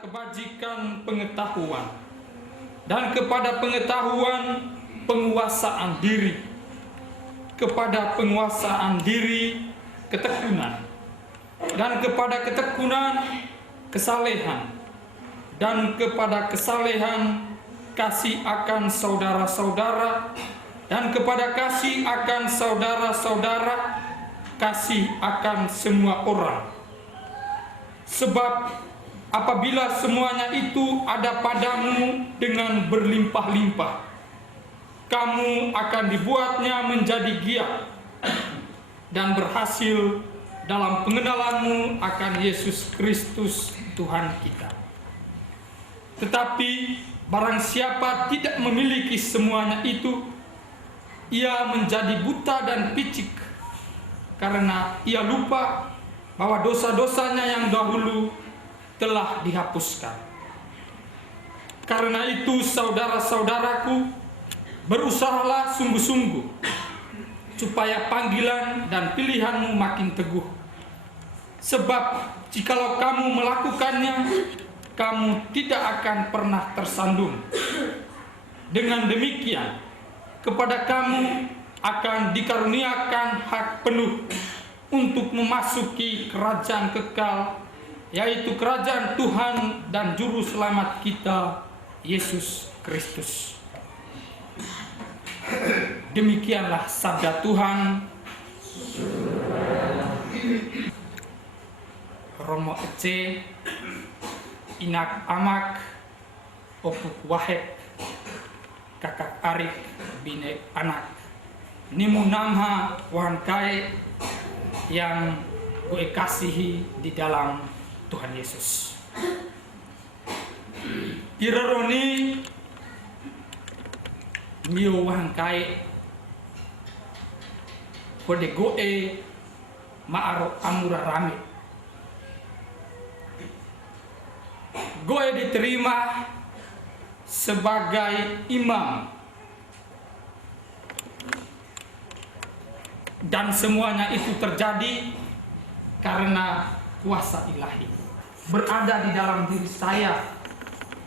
kebajikan pengetahuan, dan kepada pengetahuan penguasaan diri, kepada penguasaan diri ketekunan, dan kepada ketekunan kesalehan, dan kepada kesalehan kasih akan saudara-saudara, dan kepada kasih akan saudara-saudara kasih akan semua orang. Sebab apabila semuanya itu ada padamu dengan berlimpah-limpah, kamu akan dibuatnya menjadi giat dan berhasil dalam pengenalanmu akan Yesus Kristus Tuhan kita. Tetapi barang siapa tidak memiliki semuanya itu, ia menjadi buta dan picik, karena ia lupa bahwa dosa-dosanya yang dahulu telah dihapuskan. Karena itu saudara-saudaraku, berusahalah sungguh-sungguh supaya panggilan dan pilihanmu makin teguh. Sebab jikalau kamu melakukannya, kamu tidak akan pernah tersandung. Dengan demikian, kepada kamu akan dikaruniakan hak penuh untuk memasuki kerajaan kekal, yaitu kerajaan Tuhan dan Juru Selamat kita, Yesus Kristus. Demikianlah sabda Tuhan. Romo Ece, Inak Amak, Opuk Wahid, Kakak Arik, Bine Anak, Nimu Namha Wahan Kai yang gue kasihi di dalam Tuhan Yesus. Ireroni mio Wahan Kai kode goe maaro amura rame. Goe diterima sebagai imam, dan semuanya itu terjadi karena kuasa ilahi berada di dalam diri saya,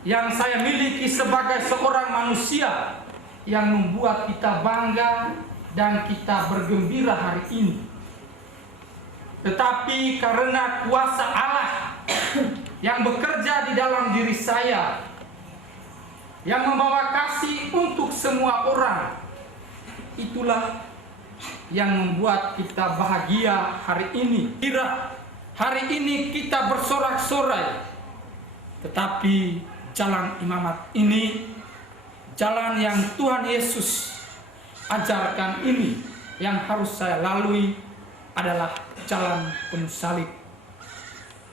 yang saya miliki sebagai seorang manusia, yang membuat kita bangga dan kita bergembira hari ini. Tetapi karena kuasa Allah yang bekerja di dalam diri saya, yang membawa kasih untuk semua orang, itulah yang membuat kita bahagia hari ini. Kira hari ini kita bersorak-sorai, tetapi jalan imamat ini, jalan yang Tuhan Yesus ajarkan ini, yang harus saya lalui adalah jalan penuh salib.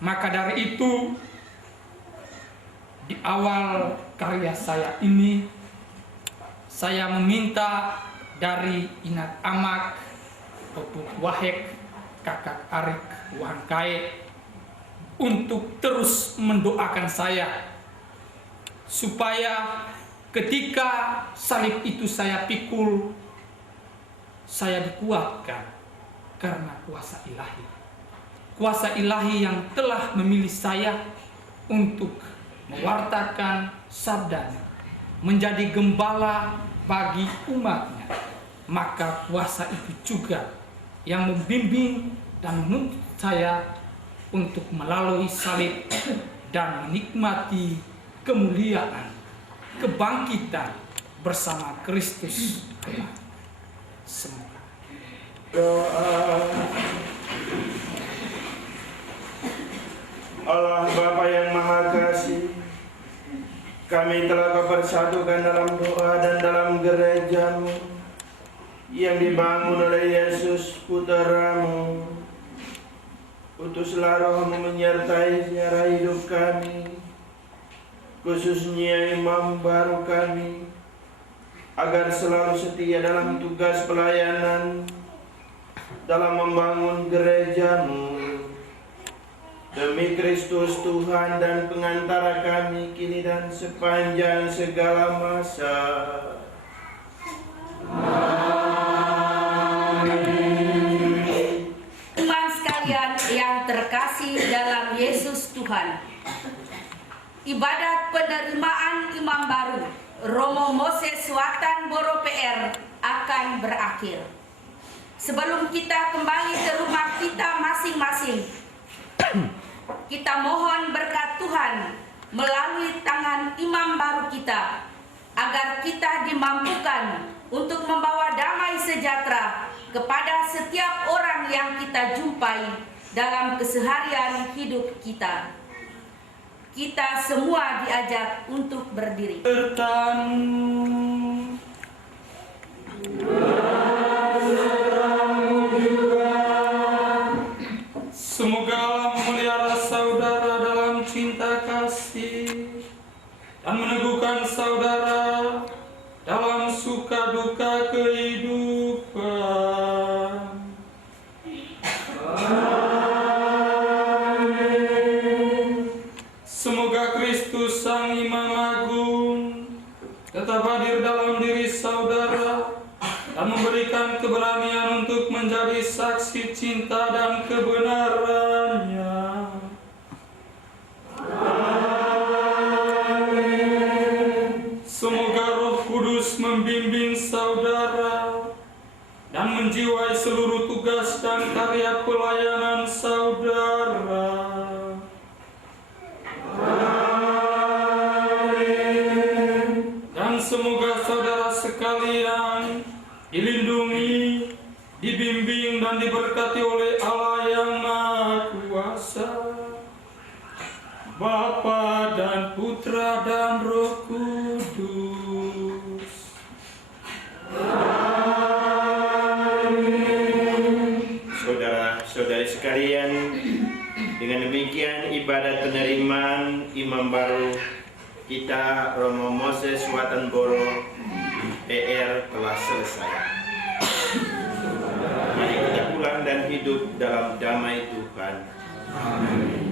Maka dari itu, di awal karya saya ini, saya meminta dari Inak Amak, Opuk Wahek, Kakak Arik Wahan Kai untuk terus mendoakan saya, supaya ketika salib itu saya pikul, saya dikuatkan karena kuasa ilahi. Kuasa ilahi yang telah memilih saya untuk mewartakan sabdanya, menjadi gembala bagi umatnya. Maka kuasa itu juga yang membimbing dan menuntut saya untuk melalui salib dan menikmati kemuliaan, kebangkitan bersama Kristus Allah. Semoga doa. Allah Bapa yang Maha Kasih, kami telah Kau persatukan dalam doa dan dalam gereja-Mu yang dibangun oleh Yesus Putra-Mu. Utuslah Roh-Mu menyertai sejarah hidup kami, khususnya imam baru kami, agar selalu setia dalam tugas pelayanan dalam membangun gereja-Mu. Demi Kristus Tuhan dan pengantara kami kini dan sepanjang segala masa. Amin. Teman sekalian yang terkasih dalam Yesus Tuhan, ibadat penerimaan imam baru Romo Moses Watan Boro PR akan berakhir. Sebelum kita kembali ke rumah kita masing-masing, kita mohon berkat Tuhan melalui tangan imam baru kita, agar kita dimampukan untuk membawa damai sejahtera kepada setiap orang yang kita jumpai dalam keseharian hidup kita. Kita semua diajak untuk berdiri. Bertamu. Semoga Allah memelihara saudara dalam cinta kasih dan meneguhkan saudara dalam suka duka kehidupan. Semoga Kristus Sang Imam Agung tetap hadir dalam diri saudara dan memberikan keberanian untuk menjadi saksi cinta dan kebenarannya. Semoga Roh Kudus membimbing saudara dan menjiwai seluruh tugas dan karya pelayanan saudara. Dan semoga saudara sekalian dilindungi, dibimbing dan diberkati oleh Allah yang Maha Kuasa, Bapa dan Putra dan Roh Kudus. Saudara-saudari sekalian, dengan demikian ibadat penerimaan imam baru kita Romo Moses Watan Boro PR telah selesai. Mari kita pulang dan hidup dalam damai Tuhan. Amin.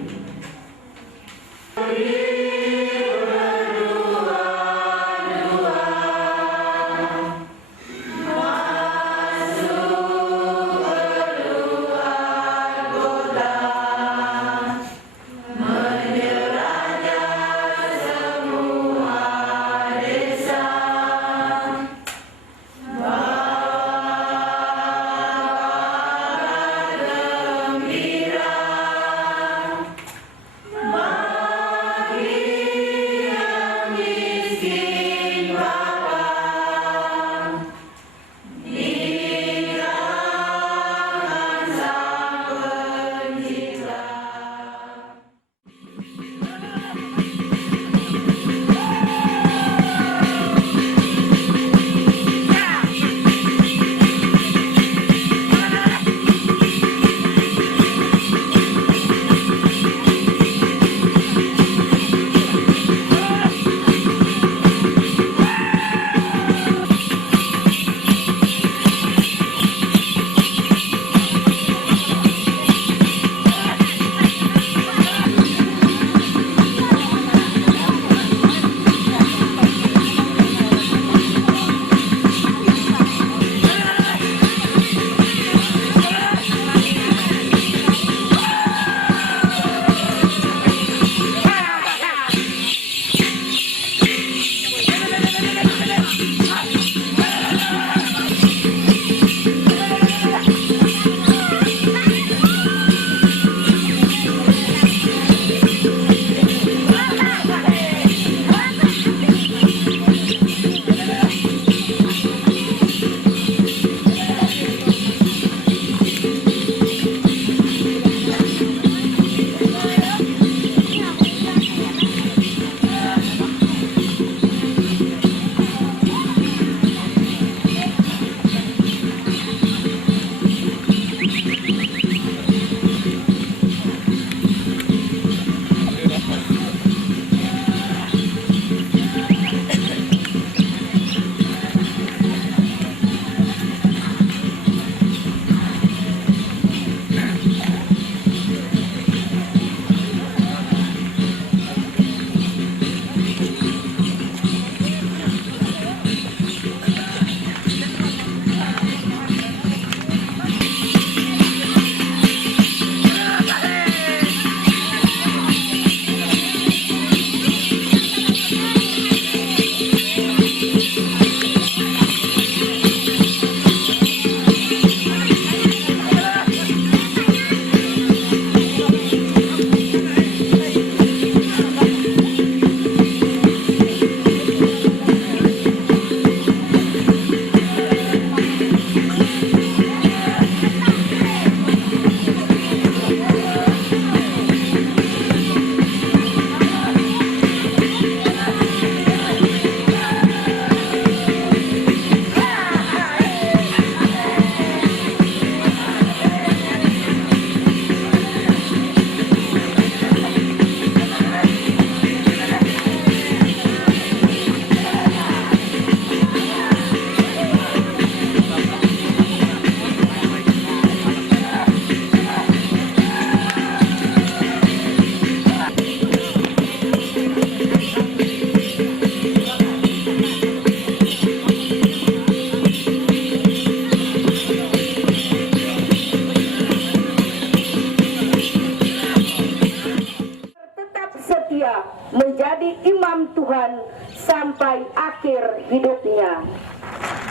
setia menjadi imam Tuhan sampai akhir hidupnya.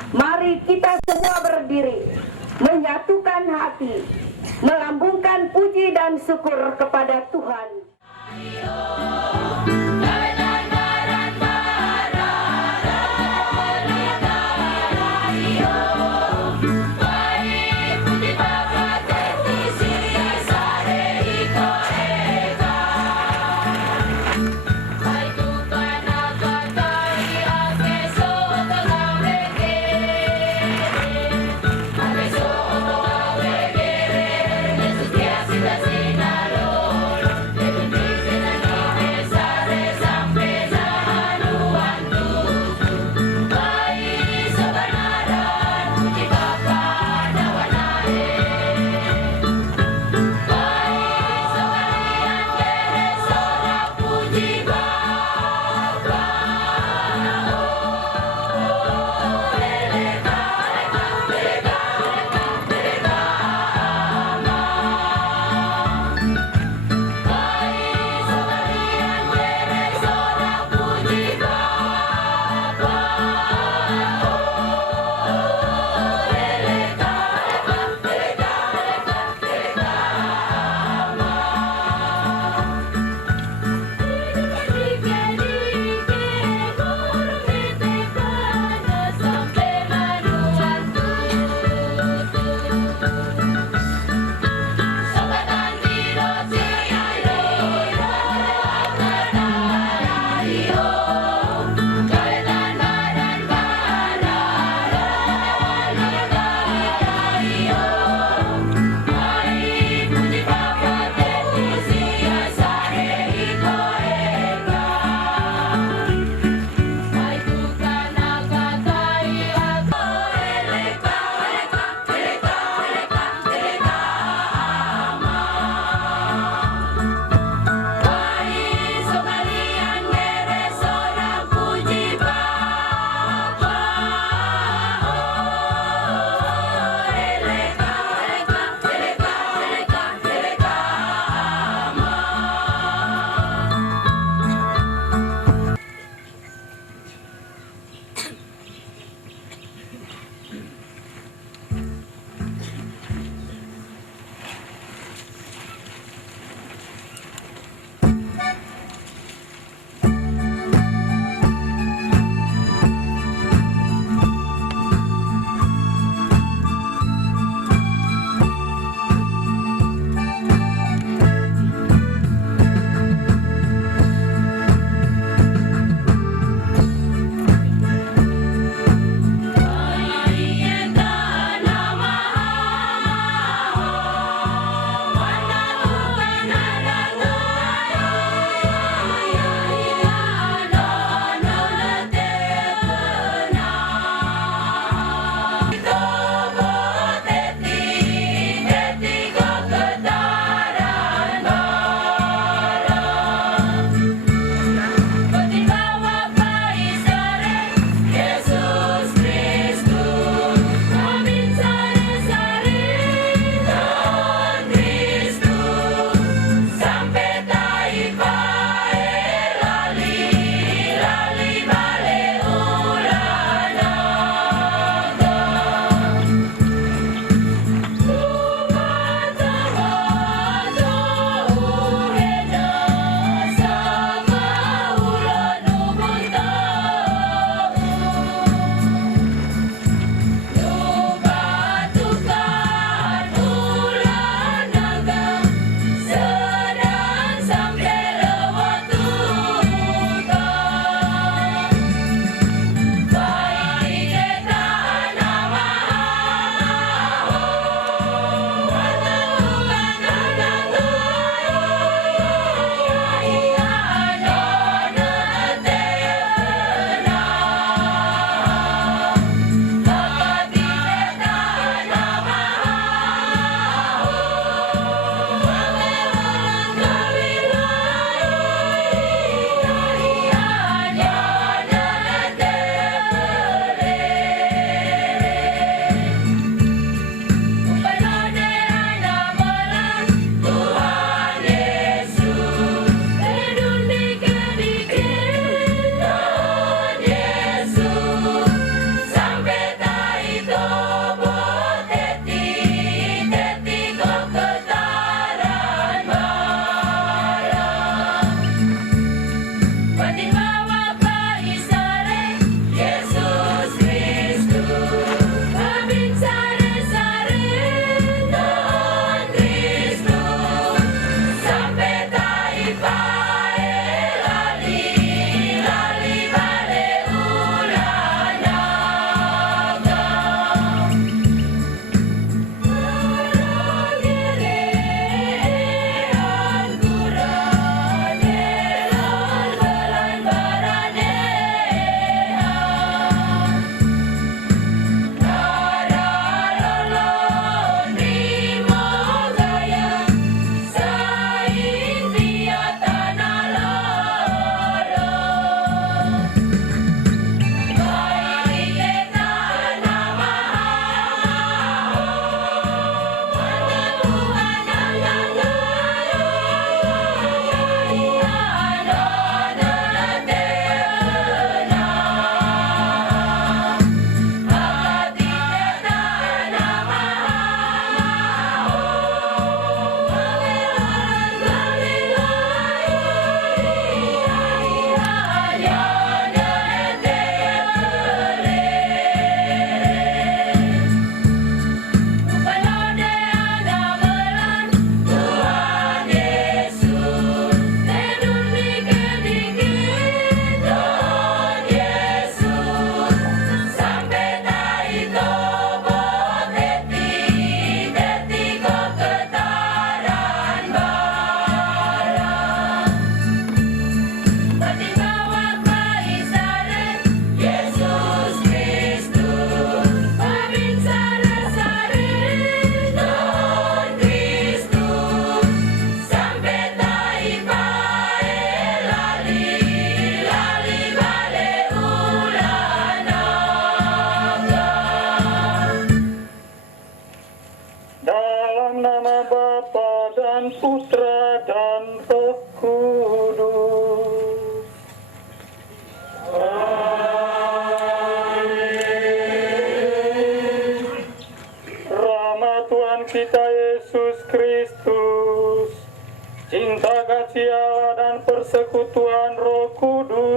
Mari kita semua berdiri, menyatukan hati, melambungkan puji dan syukur kepada Tuhan. Yesus dia sudah sinalo,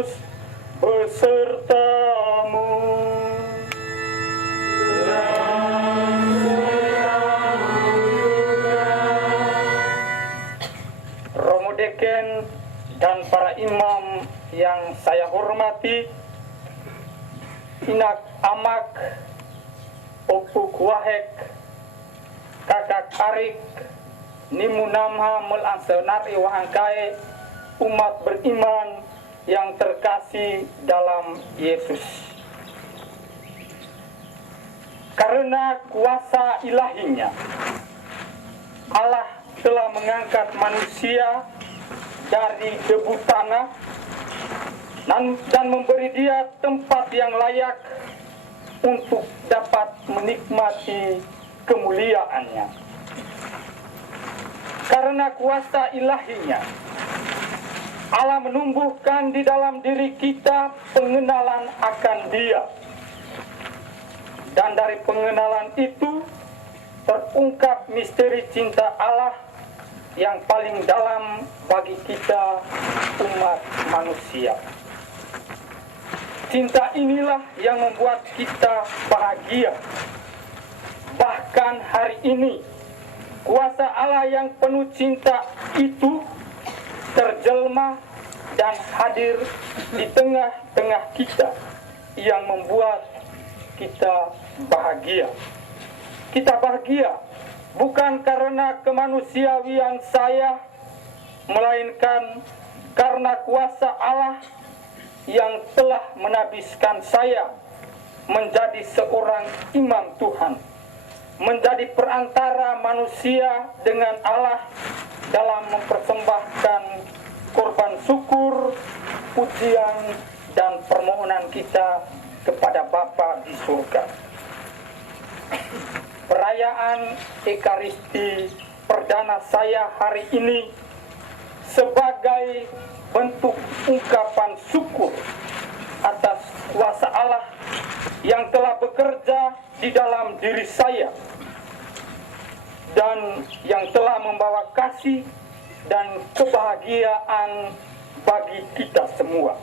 Yesus besertamu. Romo Deken dan para imam yang saya hormati, Inak Amak, Opuk Wahek, Kakak Arik, Nimu Namha Melansenari Wahangkai, umat beriman yang terkasih dalam Yesus. Karena kuasa ilahinya, Allah telah mengangkat manusia dari debu tanah dan memberi dia tempat yang layak untuk dapat menikmati kemuliaannya. Karena kuasa ilahinya, Allah menumbuhkan di dalam diri kita pengenalan akan Dia. Dan dari pengenalan itu terungkap misteri cinta Allah yang paling dalam bagi kita umat manusia. Cinta inilah yang membuat kita bahagia. Bahkan hari ini, kuasa Allah yang penuh cinta itu terjelma dan hadir di tengah-tengah kita yang membuat kita bahagia. Kita bahagia bukan karena kemanusiawian saya, melainkan karena kuasa Allah yang telah menabiskan saya menjadi seorang imam Tuhan, menjadi perantara manusia dengan Allah dalam mempersembahkan korban syukur, pujian, dan permohonan kita kepada Bapa di surga. Perayaan Ekaristi perdana saya hari ini sebagai bentuk ungkapan syukur atas kuasa Allah yang telah bekerja di dalam diri saya dan yang telah membawa kasih dan kebahagiaan bagi kita semua.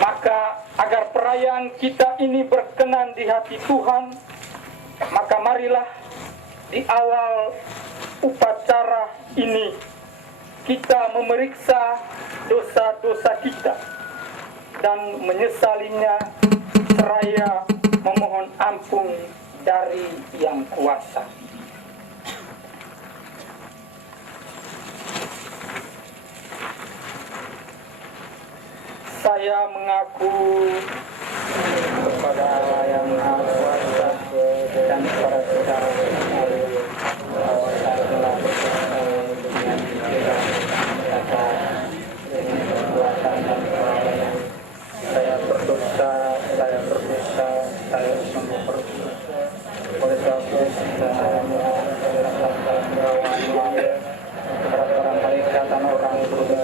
Maka agar perayaan kita ini berkenan di hati Tuhan, maka marilah di awal upacara ini kita memeriksa dosa-dosa kita dan menyesalinya seraya memohon ampun dari Yang Kuasa. Saya mengaku kepada Allah yang Maha Kuasa dan kepada saudara-saudara bahwa saya telah berdosa dengan pikiran, kata, dengan perbuatan dan kelalaian. Saya berdosa, saya sungguh berdosa. Oleh sebab itu saya merasakan perawan para malaikat dan orang berdosa.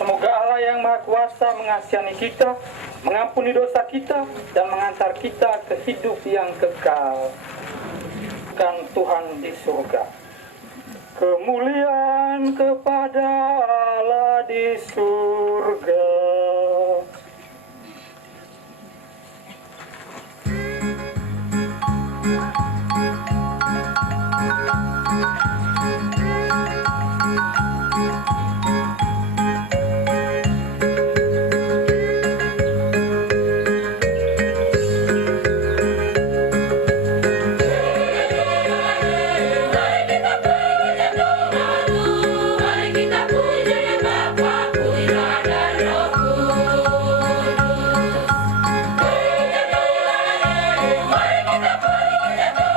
Semoga Allah yang Maha Kuasa mengasihani kita, mengampuni dosa kita, dan mengantar kita ke hidup yang kekal. Kan Tuhan di surga. Kemuliaan kepada Allah di surga. Mari kita puji Tuhan.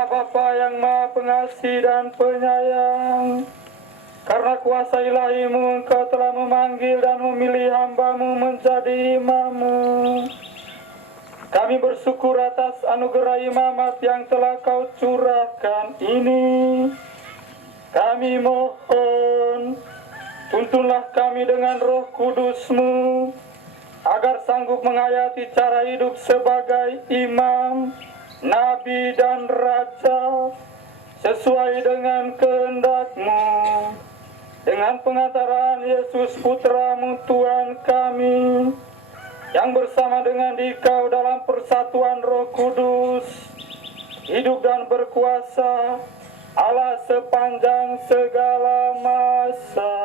Allah Bapa yang Maha Pengasih dan Penyayang, karena kuasa ilahi-Mu Engkau telah memanggil dan memilih hamba-Mu menjadi imam-Mu. Kami bersyukur atas anugerah imamat yang telah Kau curahkan ini. Kami mohon, tuntunlah kami dengan Roh Kudus-Mu, agar sanggup menghayati cara hidup sebagai imam, nabi dan raja sesuai dengan kehendak-Mu. Dengan pengantaran Yesus Putra-Mu Tuhan kami, yang bersama dengan Dikau dalam persatuan Roh Kudus, hidup dan berkuasa Allah sepanjang segala masa.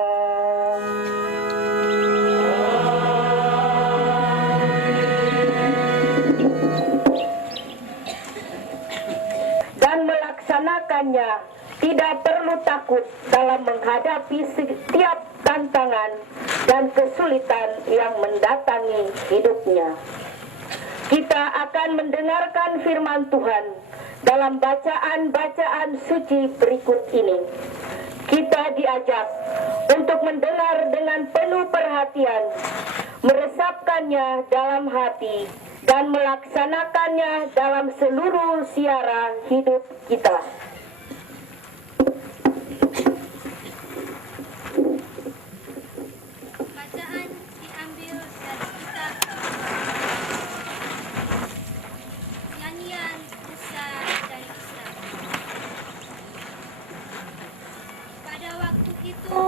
Dan melaksanakannya tidak perlu takut dalam menghadapi setiap tantangan dan kesulitan yang mendatangi hidupnya. Kita akan mendengarkan firman Tuhan dalam bacaan-bacaan suci berikut ini. Kita diajak untuk mendengar dengan penuh perhatian, meresapkannya dalam hati, dan melaksanakannya dalam seluruh siara hidup kita. Bacaan diambil dari kitab Nyanyian Musa dan Israel. Pada waktu itu,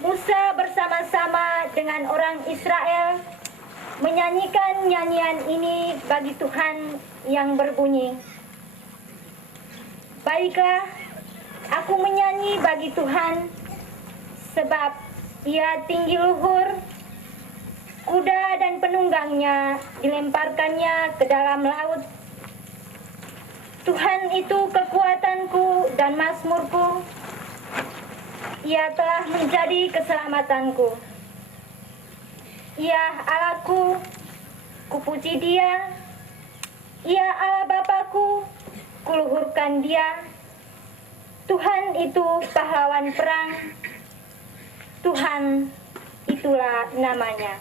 Musa bersama-sama dengan orang Israel menyanyikan nyanyian ini bagi Tuhan yang berbunyi, "Baiklah, aku menyanyi bagi Tuhan, sebab Ia tinggi luhur, kuda dan penunggangnya dilemparkannya ke dalam laut. Tuhan itu kekuatanku dan mazmurku, Ia telah menjadi keselamatanku. Ia Allahku, kupuji Dia. Ia Allah Bapakku, kuluhurkan Dia. Tuhan itu pahlawan perang, Tuhan itulah namanya.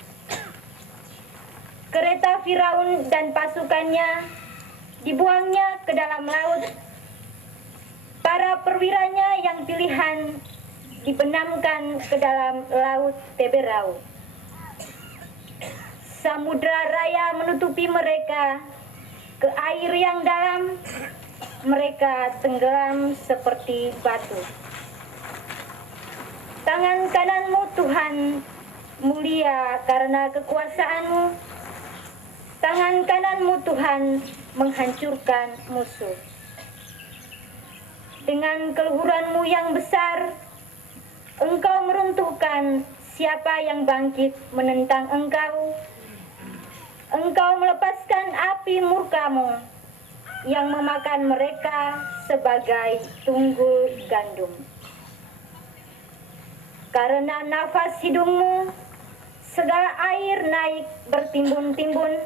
Kereta Firaun dan pasukannya dibuangnya ke dalam laut. Para perwiranya yang pilihan dibenamkan ke dalam laut Teberau. Samudra raya menutupi mereka, ke air yang dalam mereka tenggelam seperti batu. Tangan kananmu Tuhan mulia karena kekuasaan-Mu. Tangan kananmu Tuhan menghancurkan musuh. Dengan keluhuran-Mu yang besar, Engkau meruntuhkan siapa yang bangkit menentang Engkau. Engkau melepaskan api murka-Mu yang memakan mereka sebagai tunggul gandum. Karena nafas hidung-Mu, segala air naik bertimbun-timbun,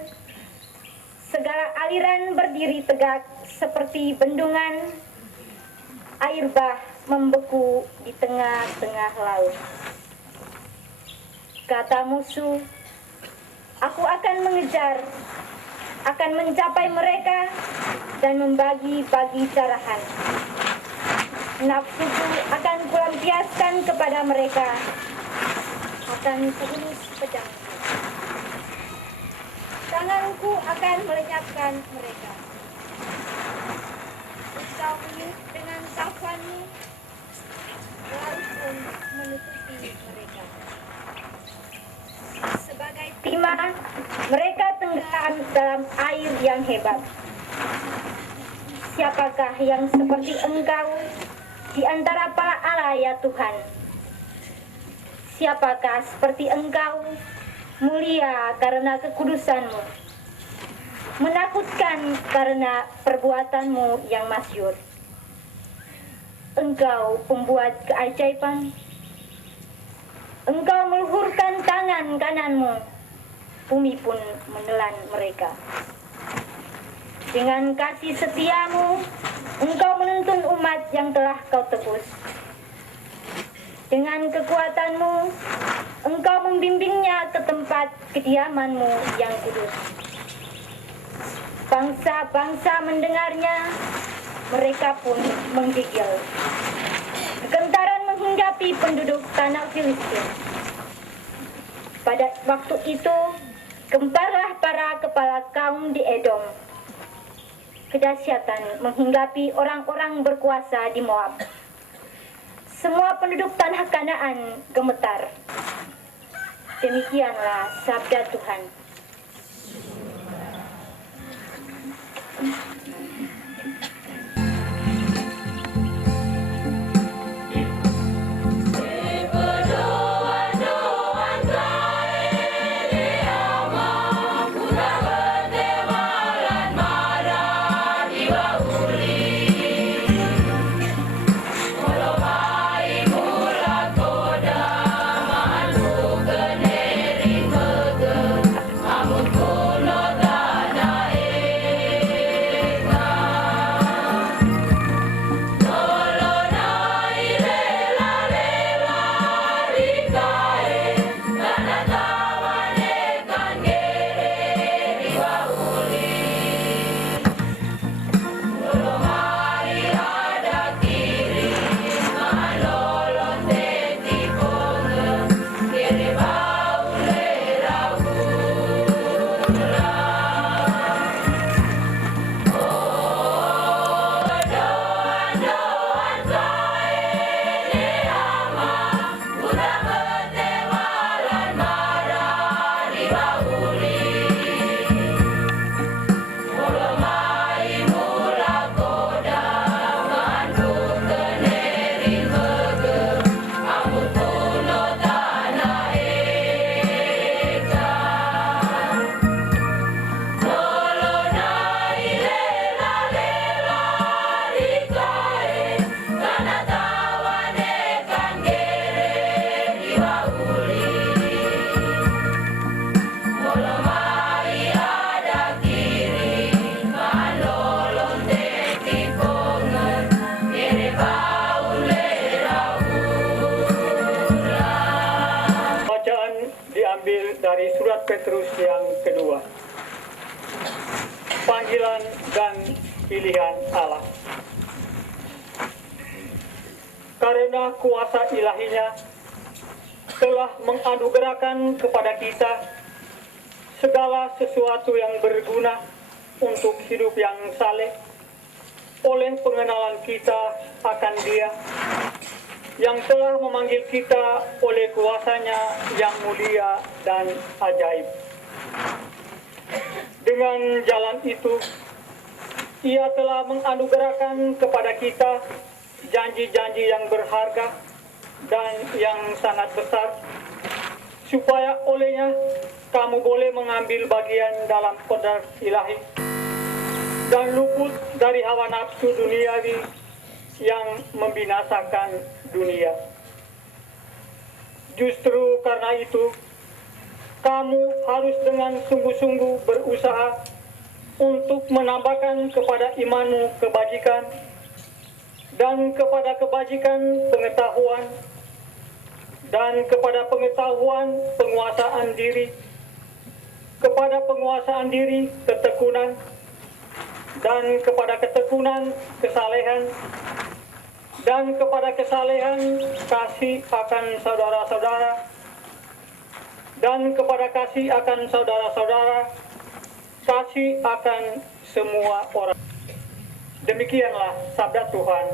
segala aliran berdiri tegak seperti bendungan, air bah membeku di tengah-tengah laut. Kata musuh, aku akan mengejar, akan mencapai mereka dan membagi-bagi carahan. Nafsuku akan kulampiaskan kepada mereka, akan kuhunus pedangku. Tanganku akan melenyapkan mereka. Engkau meniup dengan tafanmu, laut pun menutupi mereka. Sebagai timah, mereka tenggelam dalam air yang hebat. Siapakah yang seperti Engkau di antara para Allah ya Tuhan? Siapakah seperti Engkau, mulia karena kekudusan-Mu, menakutkan karena perbuatan-Mu yang masyhur. Engkau pembuat keajaiban, Engkau meluhurkan tangan kanan-Mu, bumi pun menelan mereka. Dengan kasih setiamu, engkau menuntun umat yang telah kau tebus. Dengan kekuatanmu, engkau membimbingnya ke tempat kediamanmu yang kudus. Bangsa-bangsa mendengarnya, mereka pun menggigil. Kegentaran menghinggapi penduduk tanah Filistin. Pada waktu itu, gemparlah para kepala kaum di Edom. Kedahsyatan menghinggapi orang-orang berkuasa di Moab. Semua penduduk tanah Kanaan gemetar. Demikianlah sabda Tuhan. Dari surat Petrus yang kedua. Panggilan dan pilihan Allah. Karena kuasa ilahinya telah menganugerahkan kepada kita segala sesuatu yang berguna untuk hidup yang saleh oleh pengenalan kita akan Dia yang telah memanggil kita oleh kuasanya yang mulia dan ajaib. Dengan jalan itu, Ia telah menganugerahkan kepada kita janji-janji yang berharga dan yang sangat besar, supaya olehnya kamu boleh mengambil bagian dalam kodrat ilahi dan luput dari hawa nafsu duniawi yang membinasakan dunia. Justru karena itu, kamu harus dengan sungguh-sungguh berusaha untuk menambahkan kepada imanmu kebajikan, dan kepada kebajikan pengetahuan, dan kepada pengetahuan penguasaan diri, kepada penguasaan diri ketekunan, dan kepada ketekunan kesalehan, dan kepada kesalehan kasih akan saudara-saudara, dan kepada kasih akan saudara-saudara kasih akan semua orang. Demikianlah sabda Tuhan.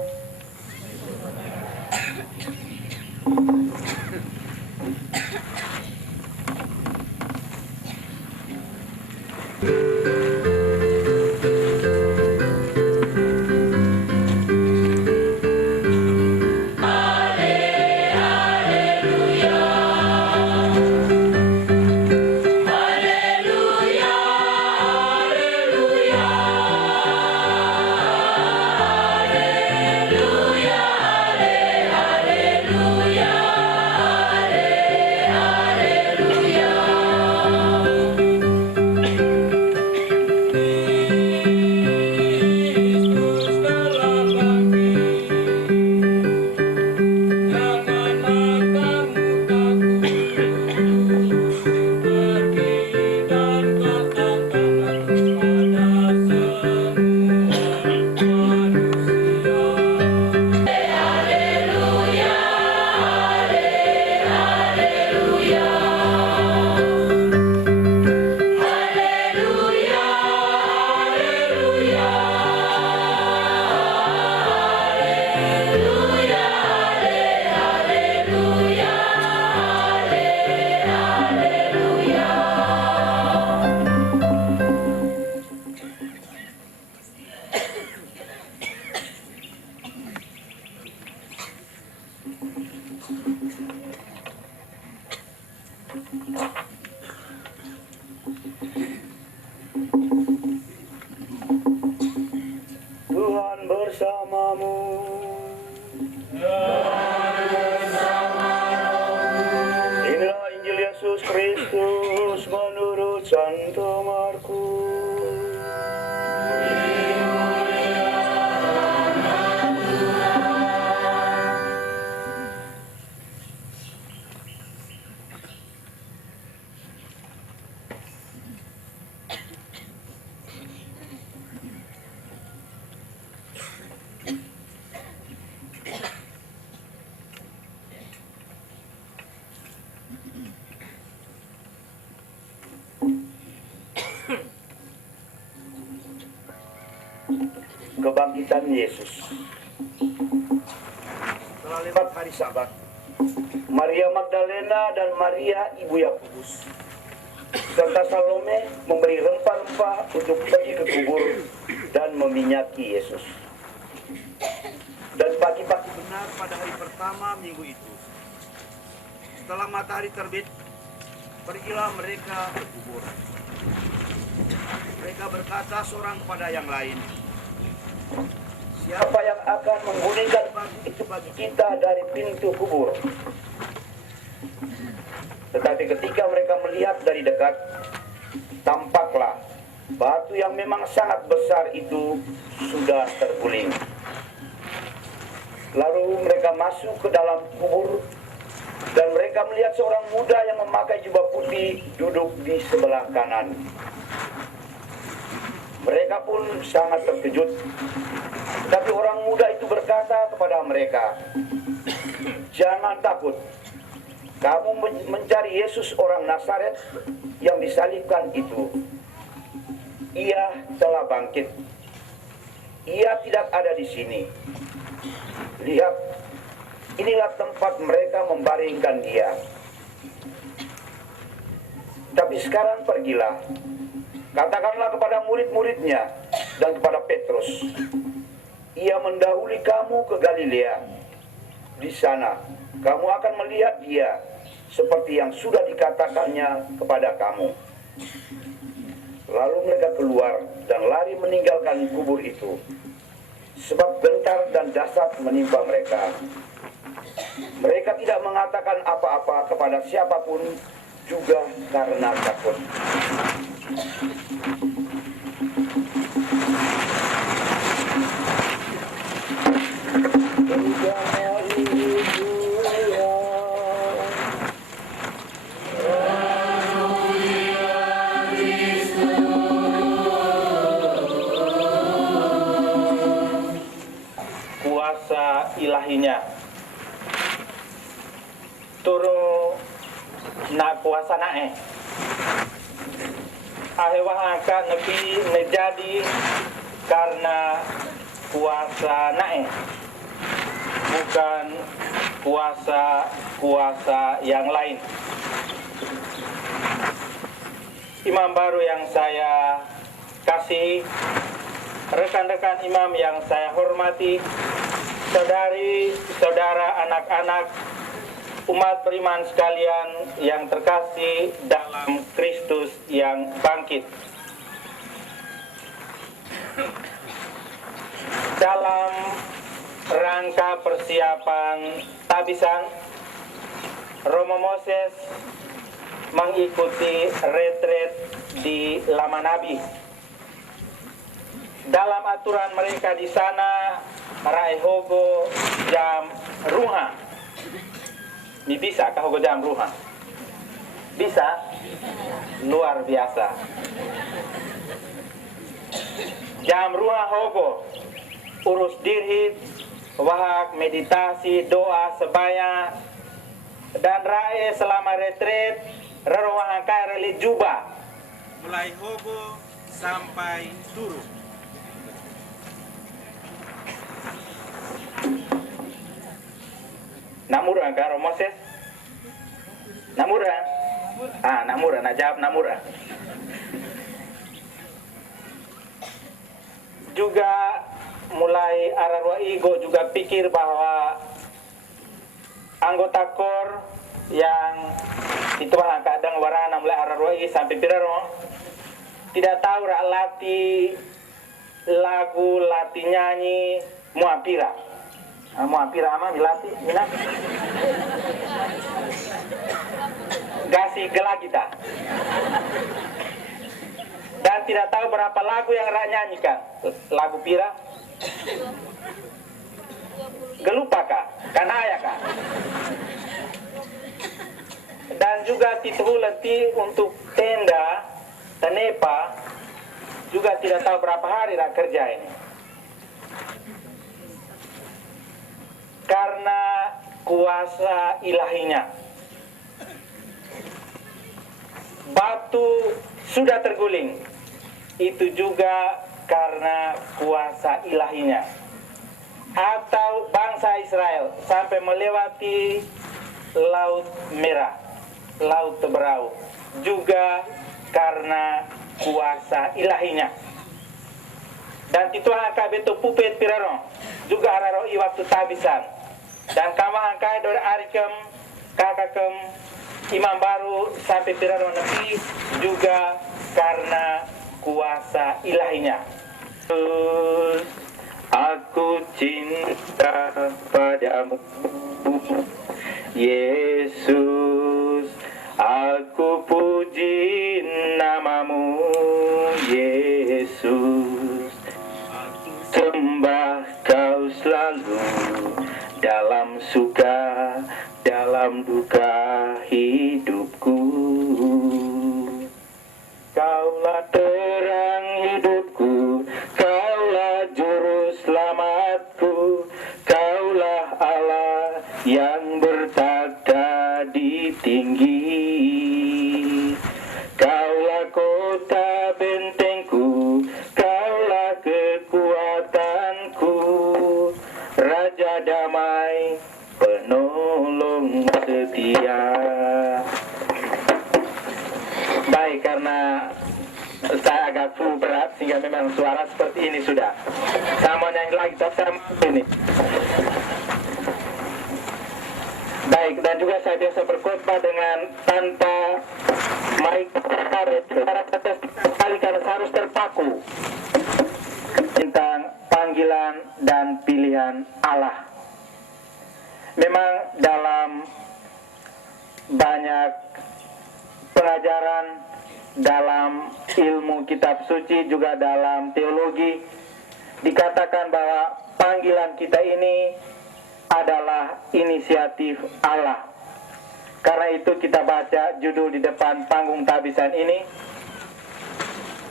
kebangkitan Yesus. Setelah lewat hari Sabat, Maria Magdalena dan Maria ibu Yakobus serta Salome memberi rempah-rempah untuk pergi ke kubur dan meminyaki Yesus. Dan pagi-pagi benar pada hari pertama minggu itu, setelah matahari terbit, pergilah mereka ke kubur. Mereka berkata seorang kepada yang lain, "Siapa yang akan menggulingkan itu bagi kita dari pintu kubur?" Tetapi ketika mereka melihat dari dekat, tampaklah batu yang memang sangat besar itu sudah terguling. Lalu mereka masuk ke dalam kubur, dan mereka melihat seorang muda yang memakai jubah putih duduk di sebelah kanan. Mereka pun sangat terkejut. Tapi orang muda itu berkata kepada mereka, "Jangan takut. Kamu mencari Yesus orang Nazaret yang disalibkan itu. Ia telah bangkit. Ia tidak ada di sini. Lihat, inilah tempat mereka membaringkan dia. Tapi sekarang pergilah, katakanlah kepada murid-muridnya dan kepada Petrus, ia mendahului kamu ke Galilea. Di sana kamu akan melihat dia seperti yang sudah dikatakannya kepada kamu." Lalu mereka keluar dan lari meninggalkan kubur itu, sebab gentar dan dahsyat menimpa mereka. Mereka tidak mengatakan apa-apa kepada siapapun, juga karena takut. Kuasa ilahinya turu na kuasa nae ahewah angka nepi nejadi karena kuasa nae, bukan kuasa yang lain. Imam baru yang saya kasih, rekan-rekan imam yang saya hormati, saudari-saudara, anak-anak, umat beriman sekalian yang terkasih dalam Kristus yang bangkit. Dalam rangka persiapan tabisan, Romo Moses mengikuti retret di Lama Nabi. Dalam aturan mereka di sana, Raehogo jam ruha. Ini bisa kah hogo jam ruha? Bisa? Luar biasa. Jam ruha hogo, urus dirhit, wahak meditasi, doa sebaya, dan rae selama retret, rerowahan kaya reli juba. Mulai hogo sampai turun. Namura kan Moses? Namura? Namura, najab namura. Juga mulai Ararwa Igo juga pikir bahwa anggota kor yang itu kadang warana mulai Ararwa I sampai Piraro tidak tahu lati lagu, lati nyanyi muapira. Muapira ama milati minat gasi gelak kita, dan tidak tahu berapa lagu yang rak nyanyikan. Lagu pira gelupa kah kanaya kah, dan juga titu leti untuk tenda tenepa juga tidak tahu berapa hari rak kerja ini. Karena kuasa ilahinya, batu sudah terguling. Itu juga karena kuasa ilahinya. Atau bangsa Israel sampai melewati Laut Merah, Laut Teberau, juga karena kuasa ilahinya. Dan itu angka betul pupet pirarong juga araro i waktu tabisan. Dan kama angka dari arikem kakakem imam baru sampai pirarong nepi juga karena kuasa ilahinya. Aku cinta padamu, Yesus. Aku puji namamu, Yesus. Sembah kau selalu dalam suka, dalam duka hidupku. Kaulah terang hidupku, Kaulah juru selamatku, Kaulah Allah yang bertakhta di tinggi. Kaulah kota bentengku, Kaulah kekuatanku, Raja damai, penolong setia. Baik, karena saya agak flu berat sehingga memang suara seperti ini sudah. Sama yang lagi saya ini. Baik, dan juga saya biasa berkhotbah dengan tanpa mic sekali karena saya harus terpaku tentang panggilan dan pilihan Allah. Memang dalam banyak pengajaran dalam ilmu kitab suci juga dalam teologi dikatakan bahwa panggilan kita ini adalah inisiatif Allah. Karena itu kita baca judul di depan panggung tabisan ini.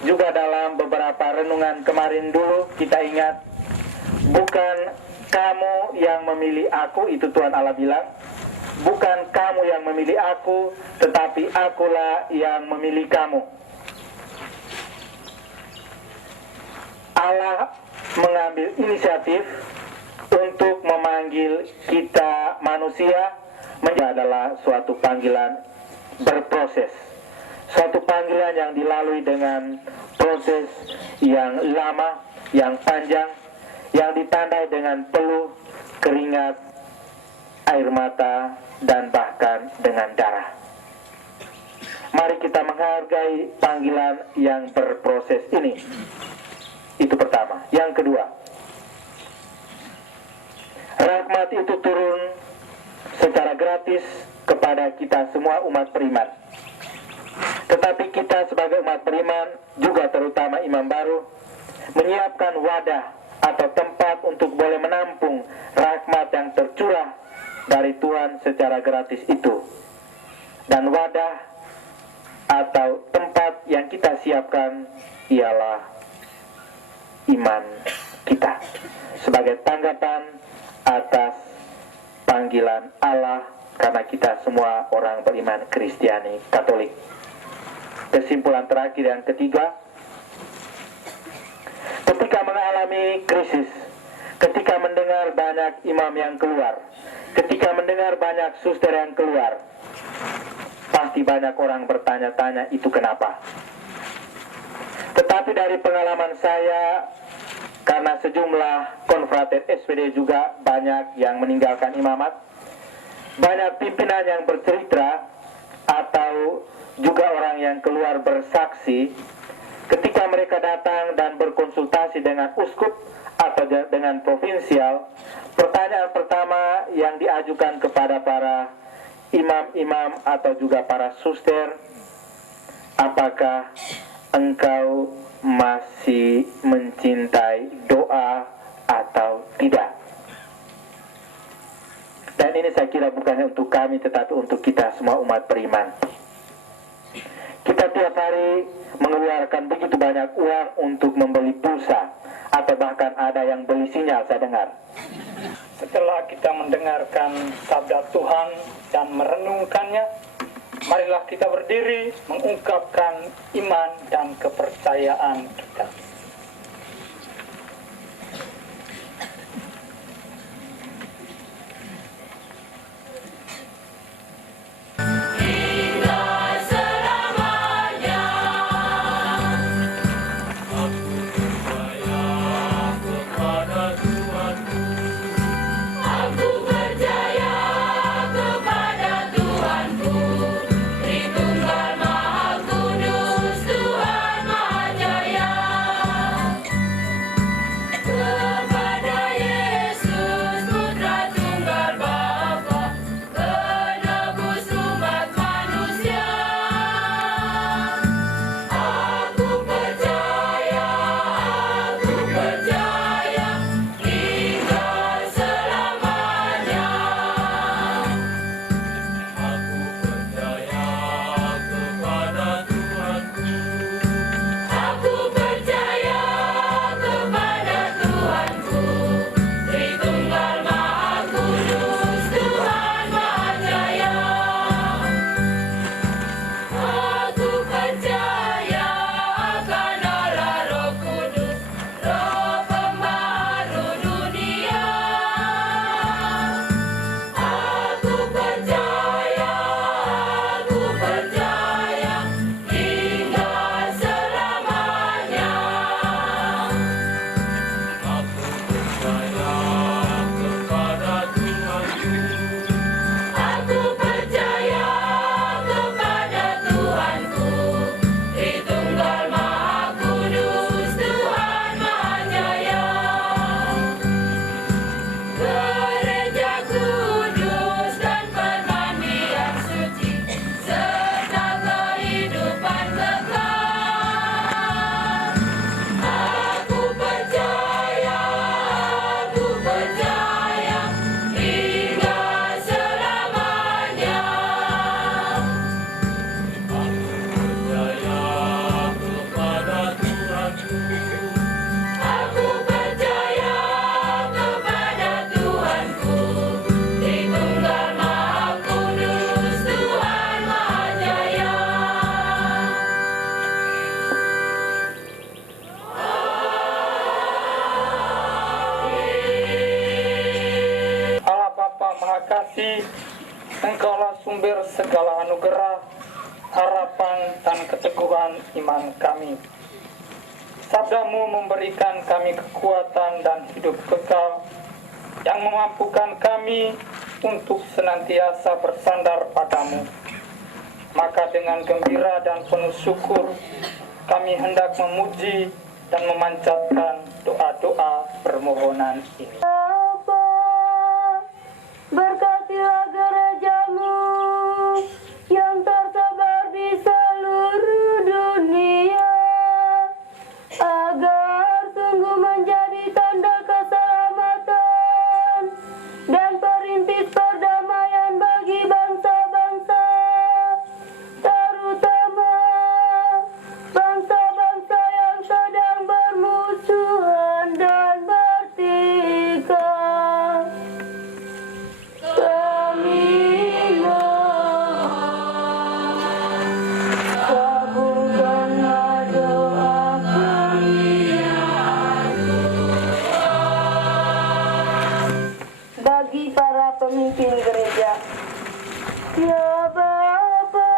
Juga dalam beberapa renungan kemarin dulu kita ingat, bukan kamu yang memilih aku, itu Tuhan Allah bilang. Bukan kamu yang memilih aku, tetapi akulah yang memilih kamu. Allah mengambil inisiatif untuk memanggil kita manusia adalah suatu panggilan berproses. Suatu panggilan yang dilalui dengan proses yang lama, yang panjang, yang ditandai dengan peluh, keringat, air mata, dan bahkan dengan darah. Mari kita menghargai panggilan yang berproses ini. Itu pertama. Yang kedua, rahmat itu turun secara gratis kepada kita semua umat beriman. Tetapi kita sebagai umat beriman, juga terutama imam baru, menyiapkan wadah atau tempat untuk boleh menampung rahmat yang tercurah dari Tuhan secara gratis itu. Dan wadah atau tempat yang kita siapkan ialah iman kita sebagai tanggapan atas panggilan Allah, karena kita semua orang beriman Kristiani Katolik. Kesimpulan terakhir yang ketiga, ketika mengalami krisis, ketika mendengar banyak imam yang keluar, ketika mendengar banyak suster yang keluar, pasti banyak orang bertanya-tanya, itu kenapa? Tetapi dari pengalaman saya, karena sejumlah konfrater SPD juga banyak yang meninggalkan imamat, banyak pimpinan yang bercerita atau juga orang yang keluar bersaksi, ketika mereka datang dan berkonsultasi dengan uskup atau dengan provinsial, pertanyaan pertama yang diajukan kepada para imam-imam atau juga para suster, apakah engkau masih mencintai doa atau tidak? Dan ini saya kira bukan untuk kami, tetapi untuk kita semua umat beriman. Kita tiap hari mengeluarkan begitu banyak uang untuk membeli pulsa, atau bahkan ada yang beli sinyal, saya dengar. Setelah kita mendengarkan sabda Tuhan dan merenungkannya, marilah kita berdiri mengungkapkan iman dan kepercayaan kita. Maha Kasih, Engkaulah sumber segala anugerah, harapan dan keteguhan iman kami. Sabdamu memberikan kami kekuatan dan hidup kekal yang memampukan kami untuk senantiasa bersandar padamu. Maka dengan gembira dan penuh syukur, kami hendak memuji dan memanjatkan doa-doa permohonan ini. Berkatilah gerejamu yang tersebar di seluruh dunia, agar sungguh menjadi tanda keselamatan dan perintis perdamaian bagi bangsa-bangsa, terutama bangsa-bangsa yang sedang bermusuhan dan bertikai. Kami mohon, kabulkanlah doa kami. Bagi para pemimpin gereja, ya Bapa,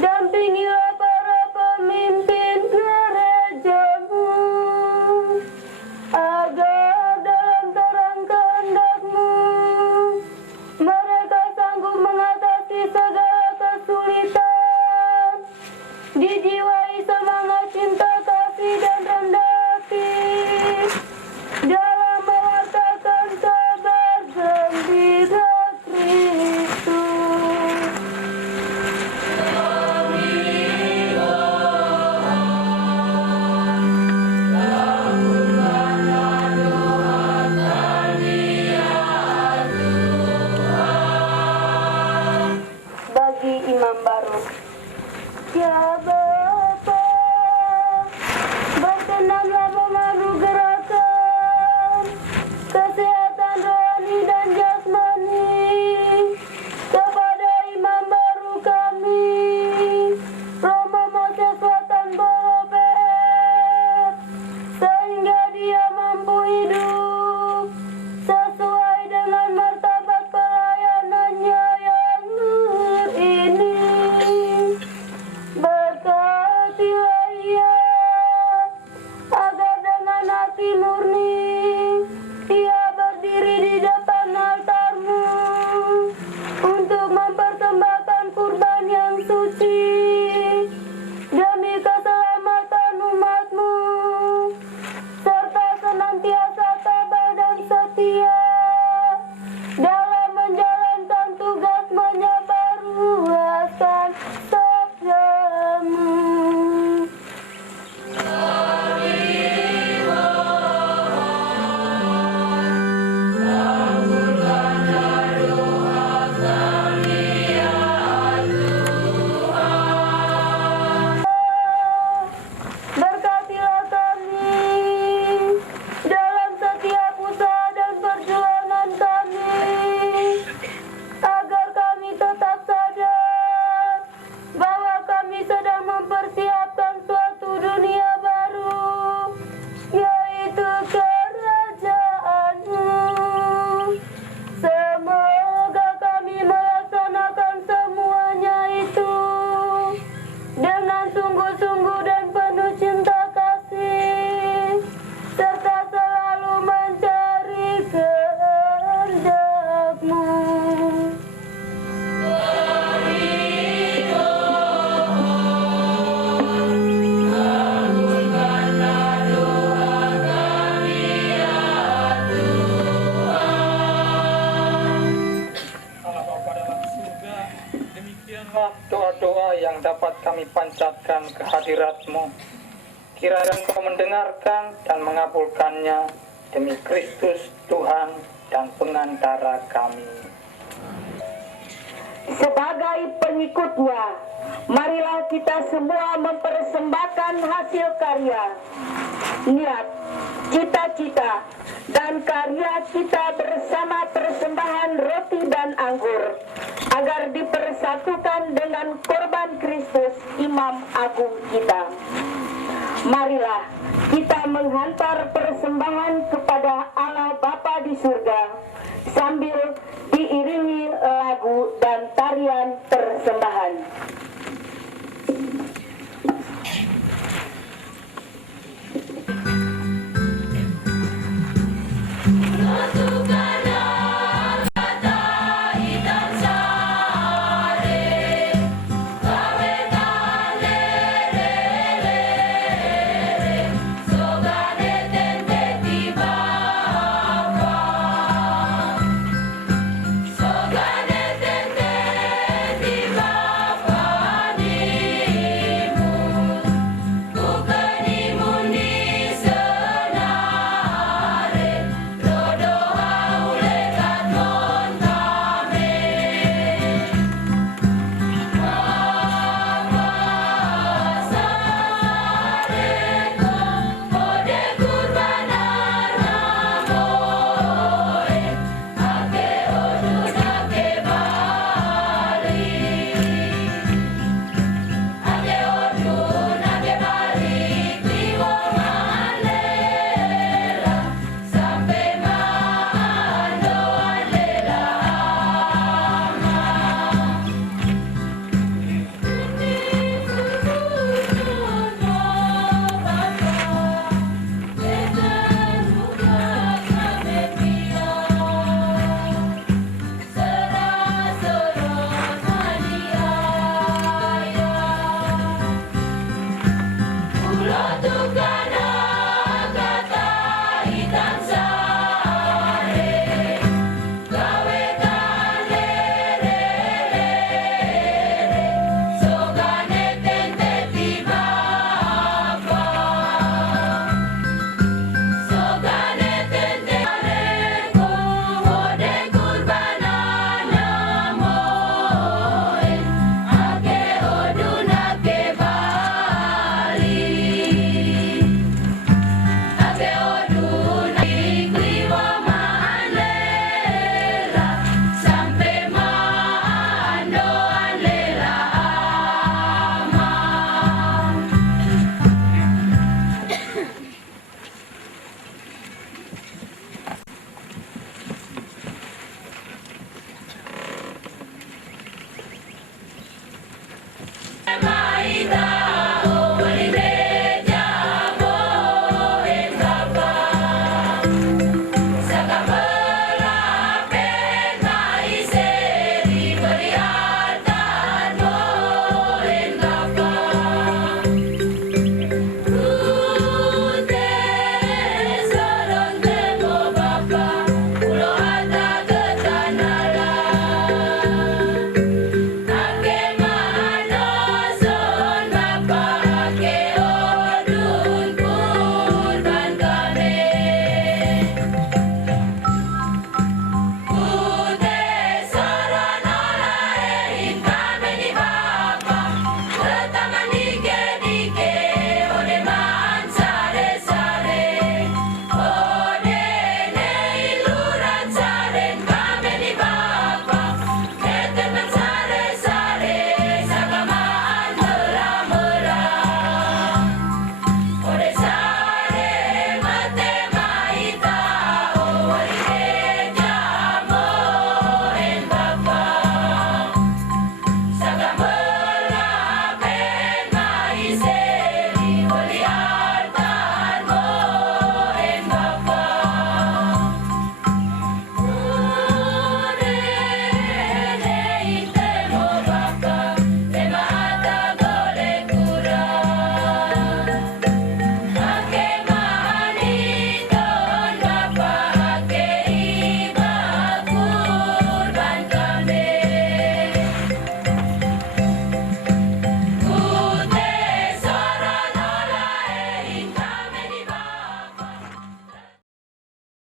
dampingilah para pemimpin gerejamu, agar dalam terang kehendak-Mu mereka sanggup mengatasi segala kesulitan, dijiwai semangat cinta kasih dan rendah hati dalam mewartakan kabar gembira Kristus. Bagi imam baru, ya Bapa, berkenanlah menganugerahkan kesehatan rohani dan jasmani kepada imam baru kami, Romo Moses Watan Boro PR, sehingga dia mampu hidup sesuai dengan martabat pelayanannya yang luhur ini. Berkatilah ia, agar dengan hati murni ia berdiri di depan altar-Mu untuk mempersembahkan kurban yang suci demi keselamatan umat-Mu, serta senantiasa tabah dan setia dalam menjalankan tugas menyebarluaskan sabda-Mu. Berkatilah kami dalam setiap usaha dan perjuangan kami, agar kami tetap sadar bahwa kami sedang mempersiapkan suatu dunia baru, yaitu kerajaan-Mu. Semoga kami melaksanakan semuanya itu dengan sungguh-sungguh dan penuh cinta kasih, serta selalu mencari kehendak-Mu. Allah Bapa dalam surga, demikianlah doa-doa yang dapat kami panjatkan ke hadirat-Mu. Kiranya Engkau mendengarkan dan mengabulkannya demi Kristus Tuhan dan pengantara kami. Sebagai pengikutnya, marilah kita semua mempersembahkan hasil karya, niat, cita-cita, dan karya kita bersama persembahan roti dan anggur, agar dipersatukan dengan korban Kristus, Imam Agung kita. Marilah kita menghantar persembahan kepada Allah Bapa di surga, mengambil